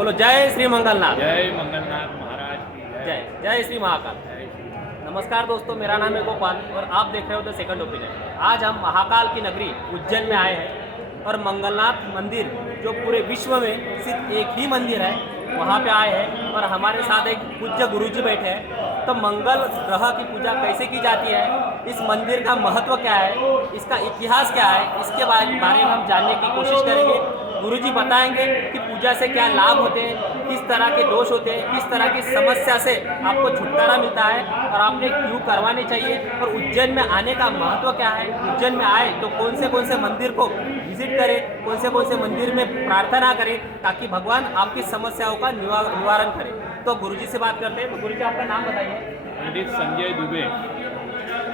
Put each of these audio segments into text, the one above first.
बोलो जय श्री मंगलनाथ। जय मंगलनाथ महाराज की जय जय श्री महाकाल। जय श्री। नमस्कार दोस्तों, मेरा नाम है गोपाल और आप देख रहे हो द सेकंड ओपिनियन। आज हम महाकाल की नगरी उज्जैन में आए हैं और मंगलनाथ मंदिर जो पूरे विश्व में सिर्फ एक ही मंदिर है वहाँ पे आए हैं और हमारे साथ एक पूज्य गुरुजी बैठे हैं। तो मंगल ग्रह की पूजा कैसे की जाती है, इस मंदिर का महत्व क्या है, इसका इतिहास क्या है, इसके बारे में हम जानने की कोशिश करेंगे। गुरुजी बताएंगे कि पूजा से क्या लाभ होते हैं, किस तरह के दोष होते हैं, किस तरह की समस्या से आपको छुटकारा मिलता है और आपने क्यों करवानी चाहिए, और उज्जैन में आने का महत्व क्या है। उज्जैन में आए तो कौन से मंदिर को विजिट करें, कौन से मंदिर में प्रार्थना करें ताकि भगवान आपकी समस्याओं का निवारण करें। तो गुरुजी से बात करते हैं। तो गुरुजी आपका नाम बताइए। पंडित संजय दुबे।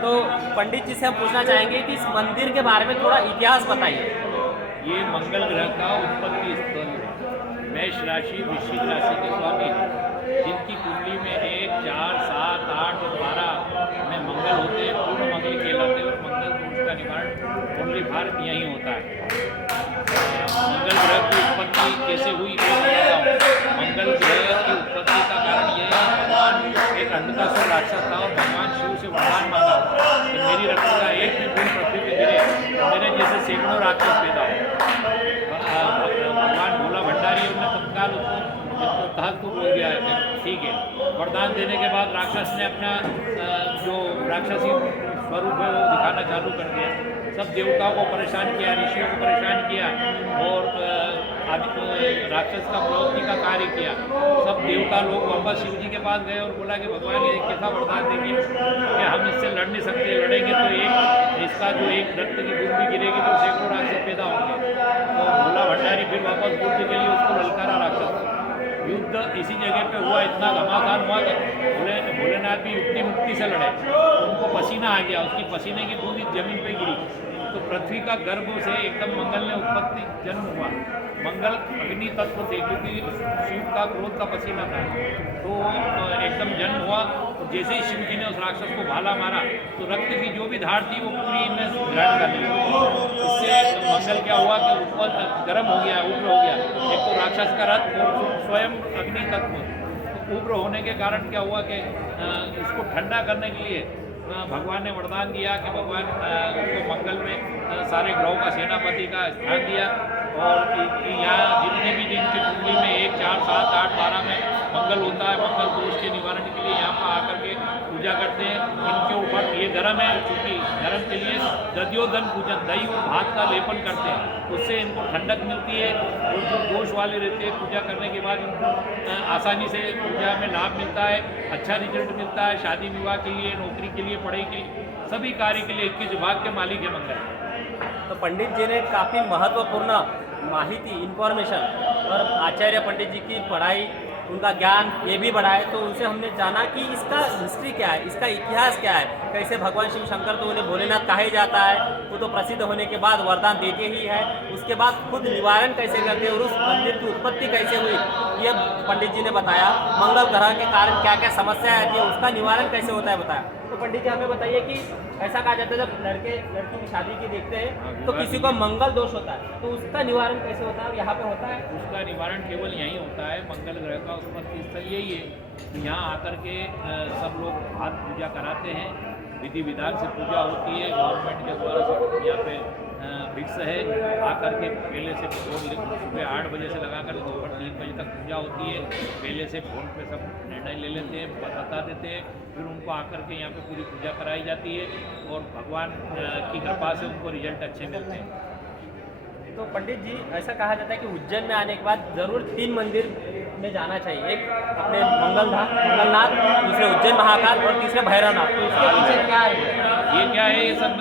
तो पंडित जी से हम पूछना चाहेंगे कि इस मंदिर के बारे में थोड़ा इतिहास बताइए। ये मंगल ग्रह का उत्पत्ति स्थल है। मेष राशि वृश्चिक राशि के स्वामी हैं, जिनकी कुंडली में 1, 4, 7, 8 और 12 में मंगल होते हैं, पूर्ण मंगल कहलाते हैं और मंगल दोष का निवारण ओनली भारत यहीं होता है। मंगल ग्रह की उत्पत्ति कैसे हुई ये बताता हूँ। मंगल ग्रह की उत्पत्ति का कारण यह है, भगवान एक अंधकासुर राक्षस था और भगवान शिव से वरदान मांगा कि मेरी रक्षा का एक भी बूंद पृथ्वी पे गिरे तो मेरे जैसे सैकड़ों राक्षस पैदा हो। भगवान भोला भंडारी ने तत्काल उसको तहत को बोल दिया है, ठीक है। वरदान देने के बाद राक्षस ने अपना जो राक्षसी स्वरूप है वो दिखाना चालू कर दिया। सब देवताओं को परेशान किया, ऋषियों को परेशान किया और राक्षस का प्रवृत्ति का कार्य किया। सब देवता लोग वापस शिव जी के पास गए और बोला कि भगवान ये कैसा वरदान देंगे कि हम इससे लड़ नहीं सकते, लड़ेंगे तो इसका जो एक रक्त की बूंद भी गिरेगी तो सैकड़ों राक्षस पैदा होंगे। तो भोला भंडारी फिर वापस युद्ध के लिए उसको ललकारा राक्षस। युद्ध इसी जगह पे हुआ, इतना घमासान हुआ कि भोलेनाथ भी युक्ति मुक्ति से लड़े। उनको पसीना आ गया, उसकी पसीने की बूंद जमीन पे गिरी तो पृथ्वी का गर्भ से एकदम मंगल ने उत्पत्ति जन्म हुआ। मंगल अग्नि तत्व थे क्योंकि शिव का क्रोध का पसीना था, तो एकदम जन्म हुआ। और जैसे ही शिव जी ने उस राक्षस को भाला मारा तो रक्त की जो भी धार थी वो पूरी इनने ग्रहण कर ली। इससे मंगल क्या हुआ कि ऊपर गर्म हो गया, उग्र हो गया। एक तो राक्षस का रथ और स्वयं अग्नि तत्व, तो उग्र होने के कारण क्या हुआ कि इसको ठंडा करने के लिए भगवान ने वरदान दिया कि भगवान उसको मंगल में सारे ग्रहों का सेनापति का स्थान दिया और यहाँ जितने भी दिन की कुंडली में 1, 4, 7, 8, 12 में मंगल होता है, मंगल दोष के निवारण के लिए यहाँ पर आकर के पूजा करते हैं। इनके ऊपर ये धर्म है, चूँकि धर्म के लिए दध्योदन पूजन, दही और भात का लेपन करते हैं, उससे इनको ठंडक मिलती है। और जो दोष वाले रहते हैं पूजा करने के बाद इनको आसानी से पूजा में लाभ मिलता है, अच्छा रिजल्ट मिलता है। शादी विवाह के लिए, नौकरी के लिए, पढ़ाई के लिए, सभी कार्य के लिए 21 विभाग के मालिक है मंगल। तो पंडित जी ने काफ़ी महत्वपूर्ण माहिती, इन्फॉर्मेशन और आचार्य पंडित जी की पढ़ाई, उनका ज्ञान ये भी बढ़ा है। तो उनसे हमने जाना कि इसका हिस्ट्री क्या है, इसका इतिहास क्या है, कैसे भगवान शिव शंकर तो उन्हें भोलेनाथ कहा ही जाता है, वो तो प्रसिद्ध होने के बाद वरदान देते ही है, उसके बाद खुद निवारण कैसे करते और उस मंदिर की उत्पत्ति कैसे हुई ये पंडित जी ने बताया। मंगल ग्रह के कारण क्या क्या समस्या आती है, उसका निवारण कैसे होता है बताया। तो पंडित जी हमें बताइए कि ऐसा कहा जाता है जब लड़के लड़की की शादी की देखते हैं तो किसी को मंगल दोष होता है, तो उसका निवारण कैसे होता है और यहाँ पे होता है? उसका निवारण केवल यहीं होता है। मंगल ग्रह का उत्पत्ति स्थल यही है कि यहाँ आकर के सब लोग हाथ पूजा कराते हैं, विधि विधान से पूजा होती है। गवर्नमेंट के द्वारा सब यहाँ पे फिक्स है। आकर के पहले से सुबह 8 बजे से लगा कर दोपहर 3 बजे तक पूजा होती है। पहले से फोन पे सब निर्णय ले लेते हैं, बता देते हैं, फिर उनको आकर के यहाँ पे पूरी पूजा कराई जाती है और भगवान की कृपा से उनको रिजल्ट अच्छे मिलते हैं। तो पंडित जी ऐसा कहा जाता है कि उज्जैन में आने के बाद ज़रूर 3 मंदिर में जाना चाहिए, एक अपने मंगलनाथ, दूसरे उज्जैन महाकाल और तीसरे भैरवनाथ। तो इसके पीछे क्या है? ये क्या है, ये सब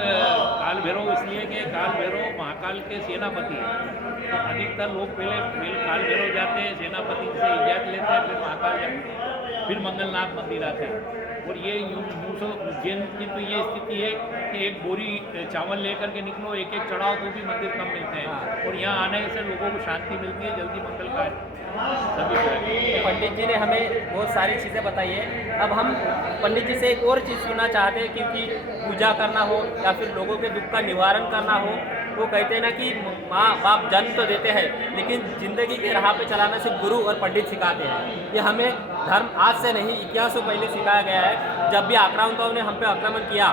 काल भैरव इसलिए कि काल भैरव महाकाल के सेनापति हैं। तो अधिकतर लोग पहले काल भैरव जाते हैं, सेनापति से इजाज़त लेते हैं, फिर महाकाल जाते हैं, फिर मंगलनाथ मंदिर आते हैं। और ये उज्जैन की तो ये स्थिति है कि एक बोरी चावल लेकर के निकलो, एक एक चढ़ाओ तो भी मंदिर कम मिलते हैं। और यहाँ आने से लोगों को शांति मिलती है, जल्दी मंगल कार्य सभी को। पंडित जी ने हमें बहुत सारी चीज़ें बताई है। अब हम पंडित जी से एक और चीज़ सुनना चाहते हैं, क्योंकि पूजा करना हो या फिर लोगों के दुख का निवारण करना हो, वो कहते हैं ना कि माँ बाप जन्म तो देते हैं, लेकिन ज़िंदगी के राह पे चलाना सिर्फ गुरु और पंडित सिखाते हैं। ये हमें धर्म आज से नहीं, इतिहासों पहले सिखाया गया है। जब भी आक्रांताओं ने हम पे आक्रमण किया,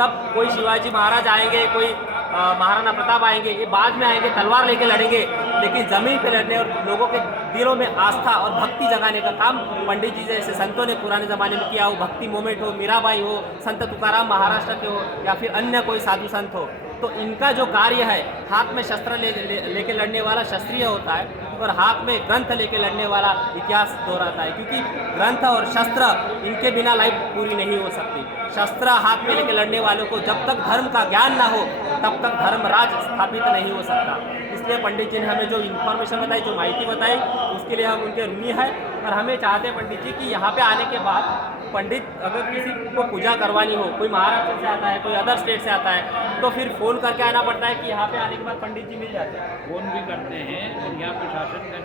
तब कोई शिवाजी महाराज आएंगे, कोई महाराणा प्रताप आएंगे, ये बाद में आएंगे, तलवार लेके लड़ेंगे, लेकिन ज़मीन पे लड़ने और लोगों के दिलों में आस्था और भक्ति जगाने का काम पंडित जी जैसे संतों ने पुराने ज़माने में किया हो। भक्ति मूवमेंट हो, मीराबाई हो, संत तुकाराम महाराष्ट्र के हो, या फिर अन्य कोई साधु संत हो, तो इनका जो कार्य है, हाथ में शस्त्र लेके लड़ने वाला क्षत्रिय होता है और हाथ में ग्रंथ लेके लड़ने वाला इतिहास दोहराता है, क्योंकि ग्रंथ और शस्त्र इनके बिना लाइफ पूरी नहीं हो सकती। शस्त्र हाथ में लेके लड़ने वालों को जब तक धर्म का ज्ञान ना हो, तब तक धर्मराज स्थापित नहीं हो सकता। इसलिए पंडित जी ने हमें जो इन्फॉर्मेशन बताई, जो माहिती बताई, उसके लिए हम उनके ऋणी हैं। और हमें चाहते हैं पंडित जी कि यहाँ पे आने के बाद पंडित अगर किसी को पूजा करवानी हो, कोई महाराष्ट्र से आता है, कोई अदर स्टेट से आता है, तो फिर फ़ोन करके आना पड़ता है कि यहाँ पे आने के बाद पंडित जी मिल जाते हैं। फ़ोन भी करते हैं और यहाँ प्रशासन का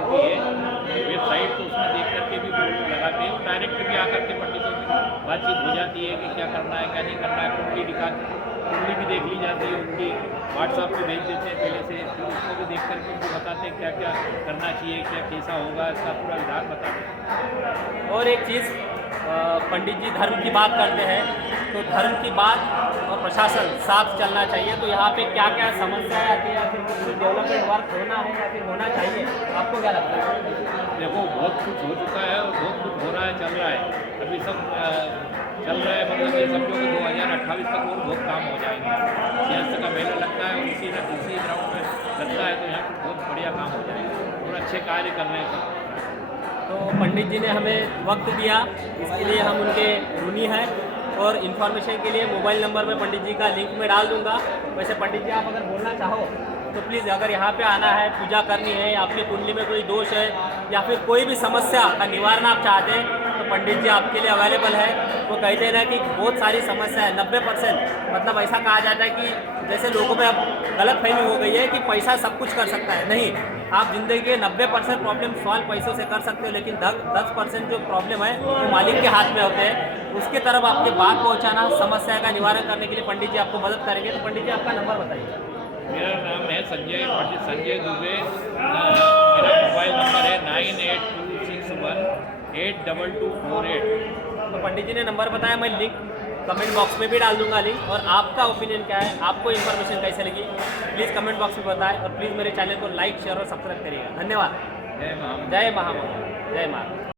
वो भी है वेबसाइट, तो उसमें देख करके भी बोर्ड लगाते हैं। डायरेक्ट भी आकर के पंडितों से बातचीत हो जाती है कि क्या करना है, क्या नहीं करना है। कुंडली भी देख ली जाती है उनकी, व्हाट्सएप पे भेज देते हैं पहले से, फिर उसको भी देख करके उनको बताते हैं क्या क्या करना चाहिए, क्या कैसा होगा, इसका पूरा विधान बताते हैं। और एक चीज़, पंडित जी धर्म की बात करते हैं, तो धर्म की बात और प्रशासन साथ चलना चाहिए। तो यहाँ पे क्या क्या समस्याएं आती है, या फिर कुछ डेवलपमेंट वर्क होना है या फिर होना चाहिए, आपको क्या लगता है? देखो, बहुत कुछ हो चुका है और बहुत कुछ हो रहा है, चल रहा है। अभी सब चल रहा है, मतलब ये समझो कि 2028 तक और बहुत काम हो जाएंगे। सियासत का मेला लगता है और इसी ग्राउंड में लगता है, तो यहाँ पर बहुत बढ़िया काम हो जाएगा और अच्छे कार्य कर रहे हैं सब। तो पंडित जी ने हमें वक्त दिया, इसके लिए हम उनके ऋणी हैं। और इन्फॉर्मेशन के लिए मोबाइल नंबर में पंडित जी का लिंक में डाल दूंगा। वैसे पंडित जी, आप अगर बोलना चाहो तो प्लीज़, अगर यहाँ पे आना है, पूजा करनी है, आपकी कुंडली में कोई दोष है या फिर कोई भी समस्या का निवारण आप चाहते हैं, तो पंडित जी आपके लिए अवेलेबल है। वो कहते हैं ना कि बहुत सारी समस्या है, 90%, मतलब ऐसा कहा जाता है कि जैसे लोगों में अब गलत फहमी हो गई है कि पैसा सब कुछ कर सकता है। नहीं, आप ज़िंदगी के 90% प्रॉब्लम सॉल्व पैसों से कर सकते हो, लेकिन 10% जो प्रॉब्लम है वो मालिक के हाथ में होते हैं। उसके तरफ आपकी बात पहुंचाना, समस्या का निवारण करने के लिए पंडित जी आपको मदद करेंगे। तो पंडित जी, आपका नंबर बताइए। मेरा नाम है पंडित संजय दुबे। मेरा मोबाइल नंबर है 9826182248। तो पंडित जी ने नंबर बताया, मैं लिंक कमेंट बॉक्स में भी डाल दूंगा लिंक। और आपका ओपिनियन क्या है, आपको इन्फॉर्मेशन कैसे लगी, प्लीज़ कमेंट बॉक्स में बताएं। और प्लीज़ मेरे चैनल को लाइक, शेयर और सब्सक्राइब करिएगा। धन्यवाद। जय महाम। जय महामहिम, जय माता।